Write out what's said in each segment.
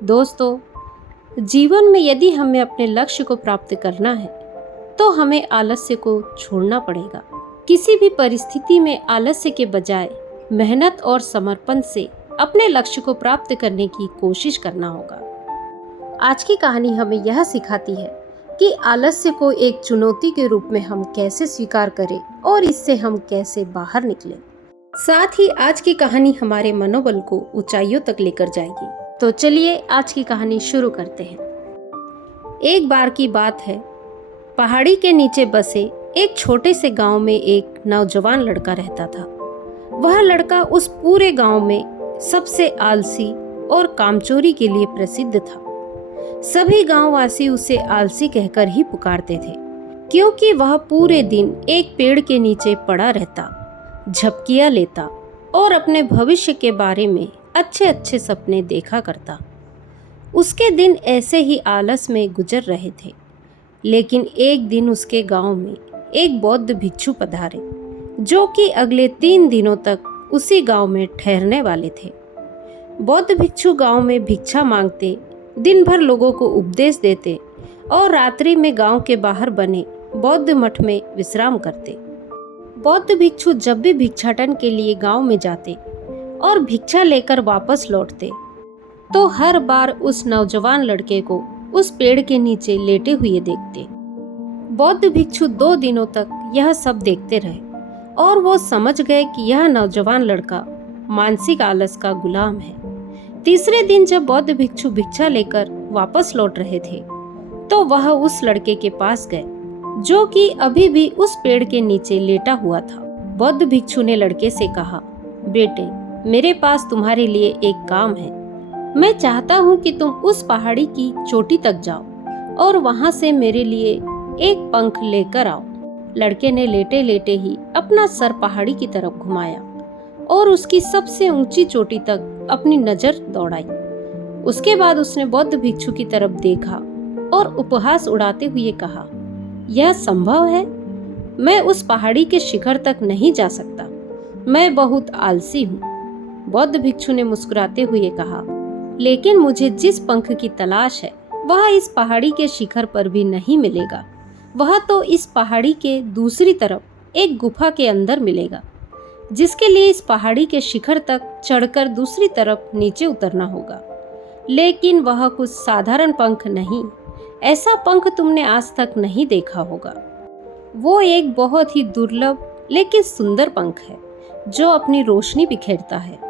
दोस्तों, जीवन में यदि हमें अपने लक्ष्य को प्राप्त करना है तो हमें आलस्य को छोड़ना पड़ेगा। किसी भी परिस्थिति में आलस्य के बजाय मेहनत और समर्पण से अपने लक्ष्य को प्राप्त करने की कोशिश करना होगा। आज की कहानी हमें यह सिखाती है कि आलस्य को एक चुनौती के रूप में हम कैसे स्वीकार करें और इससे हम कैसे बाहर निकलें। साथ ही आज की कहानी हमारे मनोबल को ऊंचाइयों तक लेकर जाएगी। तो चलिए आज की कहानी शुरू करते हैं। एक बार की बात है, पहाड़ी के नीचे बसे एक छोटे से गांव में एक नौजवान लड़का रहता था। वह लड़का उस पूरे गांव में सबसे आलसी और कामचोरी के लिए प्रसिद्ध था। सभी गांववासी उसे आलसी कहकर ही पुकारते थे, क्योंकि वह पूरे दिन एक पेड़ के नीचे पड़ा रहता, झपकियां लेता और अपने भविष्य के बारे में अच्छे अच्छे सपने देखा करता। उसके दिन ऐसे ही आलस में गुजर रहे थे। लेकिन एक दिन उसके गांव में एक बौद्ध भिक्षु पधारे, जो कि अगले 3 दिनों तक उसी गांव में ठहरने वाले थे। बौद्ध भिक्षु गांव में भिक्षा मांगते, दिन भर लोगों को उपदेश देते और रात्रि में गांव के बाहर बने बौद्ध मठ में विश्राम करते। बौद्ध भिक्षु जब भी भिक्षाटन के लिए गांव में जाते और भिक्षा लेकर वापस लौटते तो हर बार उस नौजवान लड़के को उस पेड़ के नीचे लेटे हुए देखते। बौद्ध भिक्षु 2 दिनों तक यह सब देखते रहे और वो समझ गए कि यह नौजवान लड़का मानसिक आलस का गुलाम है। तीसरे दिन जब बौद्ध भिक्षु भिक्षा लेकर वापस लौट रहे थे तो वह उस लड़के के पास गए, जो कि अभी भी उस पेड़ के नीचे लेटा हुआ था। बौद्ध भिक्षु ने लड़के से कहा, बेटे, मेरे पास तुम्हारे लिए एक काम है। मैं चाहता हूँ कि तुम उस पहाड़ी की चोटी तक जाओ और वहाँ से मेरे लिए एक पंख लेकर आओ। लड़के ने लेटे लेटे ही अपना सर पहाड़ी की तरफ घुमाया और उसकी सबसे ऊंची चोटी तक अपनी नजर दौड़ाई। उसके बाद उसने बौद्ध भिक्षु की तरफ देखा और उपहास उड़ाते हुए कहा, यह संभव है? मैं उस पहाड़ी के शिखर तक नहीं जा सकता। मैं बहुत आलसी हूँ। बौद्ध भिक्षु ने मुस्कुराते हुए कहा, लेकिन मुझे जिस पंख की तलाश है वह इस पहाड़ी के शिखर पर भी नहीं मिलेगा। वह तो इस पहाड़ी के दूसरी तरफ एक गुफा के अंदर मिलेगा, जिसके लिए इस पहाड़ी के शिखर तक चढ़कर दूसरी तरफ नीचे उतरना होगा। लेकिन वह कुछ साधारण पंख नहीं, ऐसा पंख तुमने आज तक नहीं देखा होगा। वो एक बहुत ही दुर्लभ लेकिन सुंदर पंख है, जो अपनी रोशनी बिखेरता है।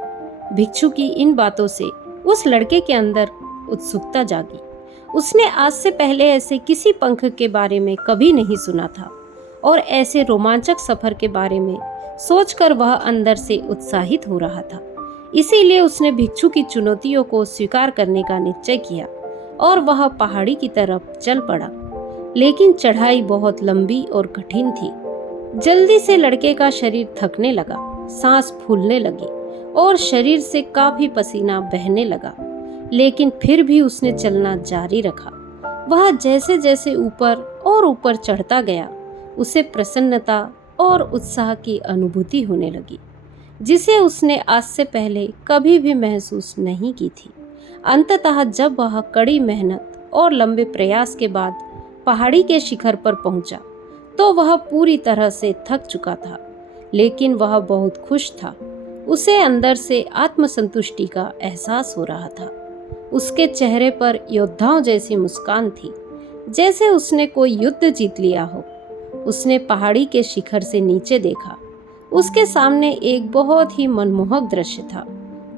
भिक्षु की इन बातों से उस लड़के के अंदर उत्सुकता जागी। उसने आज से पहले ऐसे किसी पंख के बारे में कभी नहीं सुना था और ऐसे रोमांचक सफर के बारे में सोचकर वह अंदर से उत्साहित हो रहा था। इसीलिए उसने भिक्षु की चुनौतियों को स्वीकार करने का निश्चय किया और वह पहाड़ी की तरफ चल पड़ा। लेकिन चढ़ाई बहुत लंबी और कठिन थी। जल्दी से लड़के का शरीर थकने लगा, सांस फूलने लगी और शरीर से काफी पसीना बहने लगा। लेकिन फिर भी उसने चलना जारी रखा। वह जैसे जैसे ऊपर और ऊपर चढ़ता गया, उसे प्रसन्नता और उत्साह की अनुभूति होने लगी, जिसे उसने आज से पहले कभी भी महसूस नहीं की थी। अंततः जब वह कड़ी मेहनत और लंबे प्रयास के बाद पहाड़ी के शिखर पर पहुंचा तो वह पूरी तरह से थक चुका था, लेकिन वह बहुत खुश था। उसे अंदर से आत्मसंतुष्टि का एहसास हो रहा था। उसके चेहरे पर योद्धाओं जैसी मुस्कान थी, जैसे उसने कोई युद्ध जीत लिया हो। उसने पहाड़ी के शिखर से नीचे देखा। उसके सामने एक बहुत ही मनमोहक दृश्य था।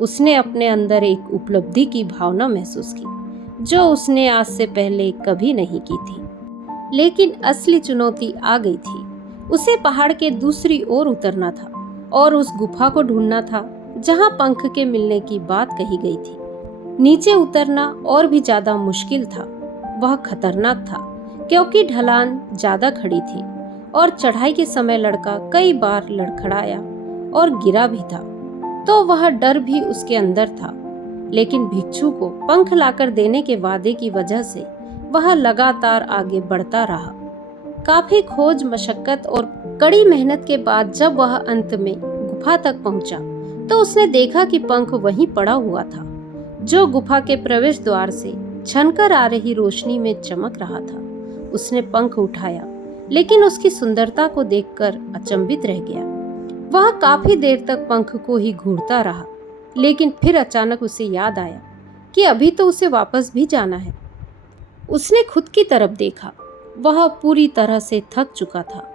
उसने अपने अंदर एक उपलब्धि की भावना महसूस की, जो उसने आज से पहले कभी नहीं की थी। लेकिन असली चुनौती आ गई थी। उसे पहाड़ के दूसरी ओर उतरना था और उस गुफा को ढूंढना था जहां पंख के मिलने की बात कही गई थी। नीचे उतरना और भी ज्यादा मुश्किल था। वह खतरनाक था, क्योंकि ढलान ज्यादा खड़ी थी और चढ़ाई के समय लड़का कई बार लड़खड़ाया और गिरा भी था, तो वह डर भी उसके अंदर था। लेकिन भिक्षु को पंख लाकर देने के वादे की वजह से वह लगातार आगे बढ़ता रहा। काफी खोज मशक्कत और कड़ी मेहनत के बाद जब वह अंत में गुफा तक पहुंचा तो उसने देखा कि पंख वहीं पड़ा हुआ था। जो गुफा के प्रवेश द्वार से छनकर आ रही रोशनी में चमक रहा था। उसने पंख उठाया, लेकिन उसकी सुंदरता को देखकर अचंभित रह गया। वह काफी देर तक पंख को ही घूरता रहा, लेकिन फिर अचानक उसे याद आया कि अभी तो उसे वापस भी जाना है। उसने खुद की तरफ देखा। वह पूरी तरह से थक चुका था।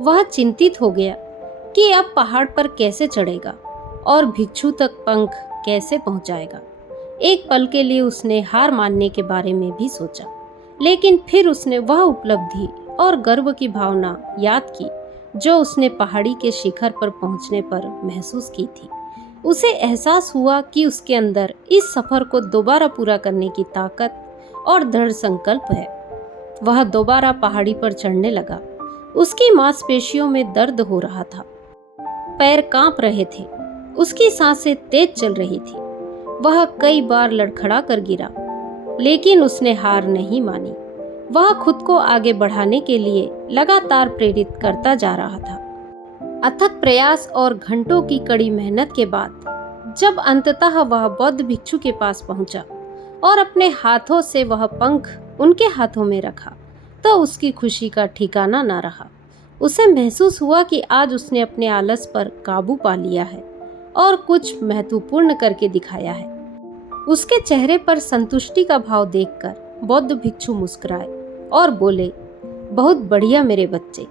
वह चिंतित हो गया कि अब पहाड़ पर कैसे चढ़ेगा और भिक्षु तक पंख कैसे पहुंचाएगा। एक पल के लिए उसने हार मानने के बारे में भी सोचा, लेकिन फिर उसने वह उपलब्धि और गर्व की भावना याद की जो उसने पहाड़ी के शिखर पर पहुंचने पर महसूस की थी। उसे एहसास हुआ कि उसके अंदर इस सफर को दोबारा पूरा करने की ताकत और दृढ़ संकल्प है। वह दोबारा पहाड़ी पर चढ़ने लगा। उसकी मांसपेशियों में दर्द हो रहा था, पैर कांप रहे थे, उसकी सांसें तेज चल रही थी। वह कई बार लड़खड़ा कर गिरा, लेकिन उसने हार नहीं मानी। वह खुद को आगे बढ़ाने के लिए लगातार प्रेरित करता जा रहा था। अथक प्रयास और घंटों की कड़ी मेहनत के बाद जब अंततः वह बौद्ध भिक्षु के पास पहुंचा और अपने हाथों से वह पंख उनके हाथों में रखा, तो उसकी खुशी का ठिकाना न रहा। उसे महसूस हुआ कि आज उसने अपने आलस पर काबू पा लिया है और कुछ महत्वपूर्ण करके दिखाया है। उसके चेहरे पर संतुष्टि का भाव देखकर बौद्ध भिक्षु मुस्कुराए और बोले, बहुत बढ़िया मेरे बच्चे,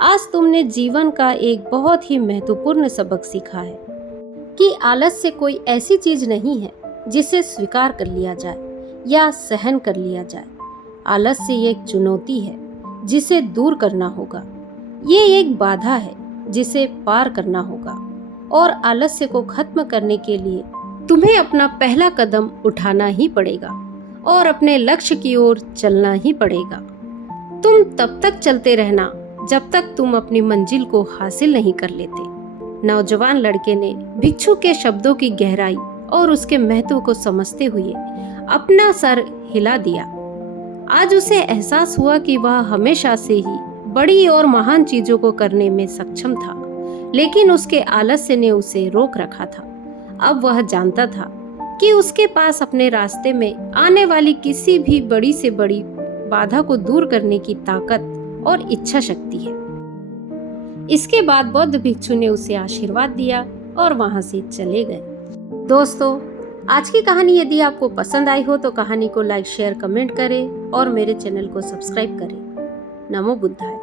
आज तुमने जीवन का एक बहुत ही महत्वपूर्ण सबक सीखा है कि आलस से कोई ऐसी चीज नहीं है जिसे स्वीकार कर लिया जाए या सहन कर लिया जाए। आलस से एक चुनौती है जिसे दूर करना होगा। ये एक बाधा है जिसे पार करना होगा, और आलस्य को खत्म करने के लिए तुम्हें अपना पहला कदम उठाना ही पड़ेगा और अपने लक्ष्य की ओर चलना ही पड़ेगा। तुम तब तक चलते रहना जब तक तुम अपनी मंजिल को हासिल नहीं कर लेते। नौजवान लड़के ने भिक्षु के शब्दों की गहराई और उसके महत्व को समझते हुए अपना सर हिला दिया। आज उसे एहसास हुआ कि वह हमेशा से ही बड़ी और महान चीजों को करने में सक्षम था, लेकिन उसके आलस्य ने उसे रोक रखा था। अब वह जानता था कि उसके पास अपने रास्ते में आने वाली किसी भी बड़ी से बड़ी बाधा को दूर करने की ताकत और इच्छा शक्ति है। इसके बाद बौद्ध भिक्षु ने उसे आशीर्वाद दिया और वहां से चले गए। दोस्तों, आज की कहानी यदि आपको पसंद आई हो तो कहानी को लाइक, शेयर, कमेंट करें और मेरे चैनल को सब्सक्राइब करें। नमो बुद्धाय।